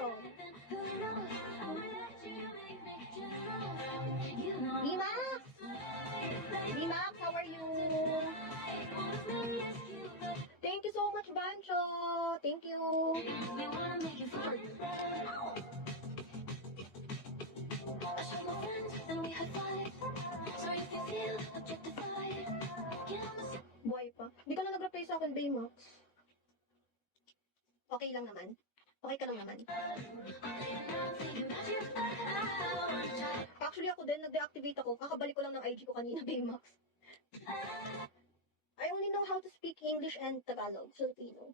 from? Dimax! Dimax, how are you? Thank you so much, Bancho. Thank you. Buhay pa. Hindi ka na nag-reply sa akin, Baymax. Okay lang naman. Okay ka lang naman. Actually ako din, nag-deactivate ako. Kakabalik ko lang ng IG ko kanina, Baymax. I only know how to speak English and Tagalog, Filipino.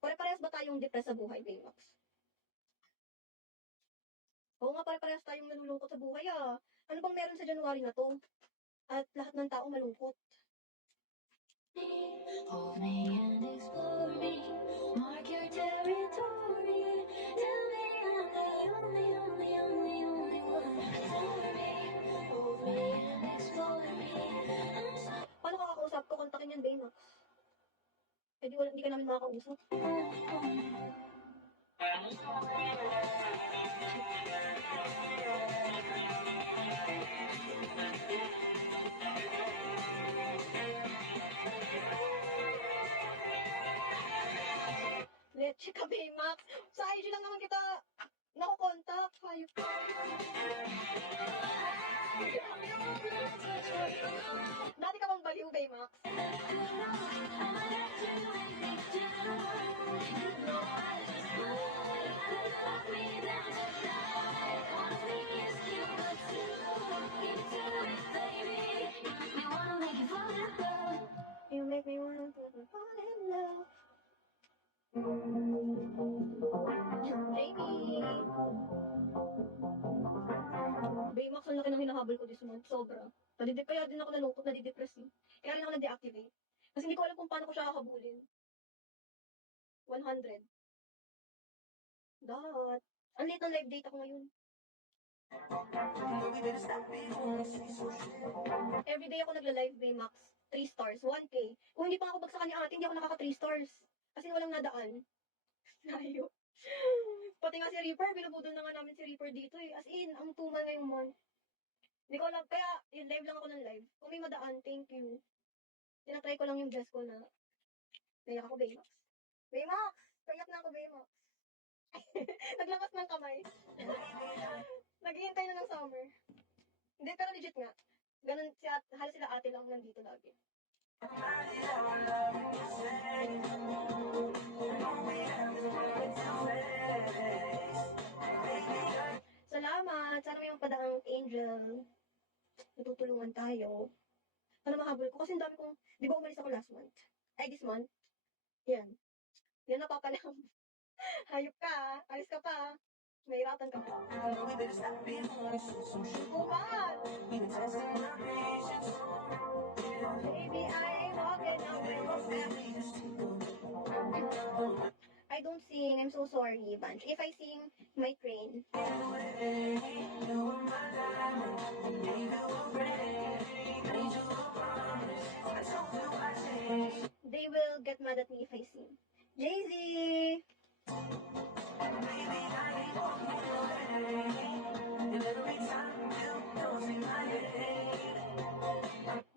Pare-parehas ba tayong depressed sa buhay, Baymax? Oo nga, pare-parehas tayong nalulungkot sa buhay ah. Ano bang meron sa January na to? At lahat ng tao malungkot. Hold me and explore me, mark your territory. Tell me I'm the only one. Adore me, hold me and explore me. Paano ka kakausap ko? Kontakin yan, Baymax. Eh di ka namin makakausap. Leche ka, Baymax. Sa IG lang naman kita nakukontak. Hayop ka. Dati ka bang baliw, Baymax? You make me wanna fall in love. Baby! Baymax, ang laki ng hinahabol ko this month. Sobra. Kaya din ako nalungkot, nadidepress eh. Kaya rin ako na-deactivate. Kasi hindi ko alam kung paano ko siya hahabulin. 100. Dot. Ang late ng live date ako ngayon. Everyday ako nagla-live, Baymax. 3 stars, 1K. Kung hindi pa ako bagsakan ni ate, hindi ako nakaka 3 stars. Kasi walang nadaan. Nayo. Pati nga si Reaper, binubudol na nga namin si Reaper dito eh. As in, ang tumal ngayong month. Hindi ko alam, kaya yung live lang ako ng live. Kung may madaan, thank you. Tinatry ko lang yung best ko na naiyak ako, Baymax. Baymax! Payak na ako, Baymax. Naglabas ng kamay. Naghihintay na ng summer. Hindi, pero legit nga. Ganun siya, halos sila ate lang nandito lagi. Salamat! Sana may magpadaang angel. Natutulungan tayo. Ano mahabol ko? Kasi ang dami kong, di ba umalis ako last month? Ay, this month? Yan. Yan napapalam. Hayop ka, alis ka pa. Mahirapan ka. Bukan! Baby, I'm walking away. I don't sing. I'm so sorry, Bunch. If I sing, my train. They will get mad at me if I sing. Jay-Z!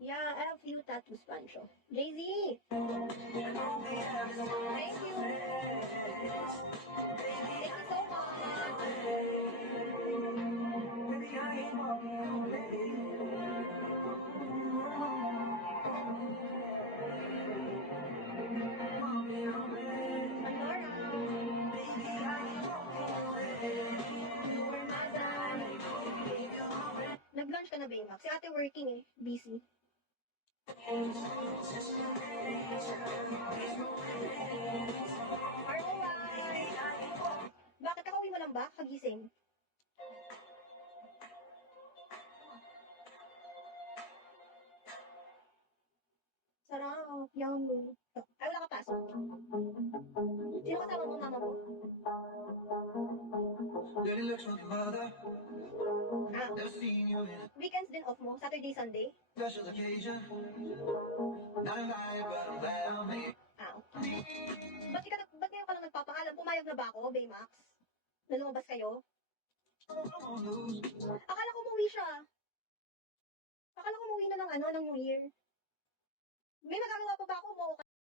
Yeah, I have few tattoos, Pancho. Jay-Z! Thank you! Thank you so Nag-lunch ka na, Baymax? Si ate working eh. Busy. Bakit kakauwi mo lang ba? Kagising. Sarap. Yummy. Ay, wala ka pasok. Sino kasama mo, mama mo? Weekends din off mo? Saturday, Sunday? Special occasion. Not a lie, but allow me. Okay. Max? Na lumabas kayo? Akala ko umuwi siya. Akala ko umuwi na ng New Year. May magagawa pa ba ako?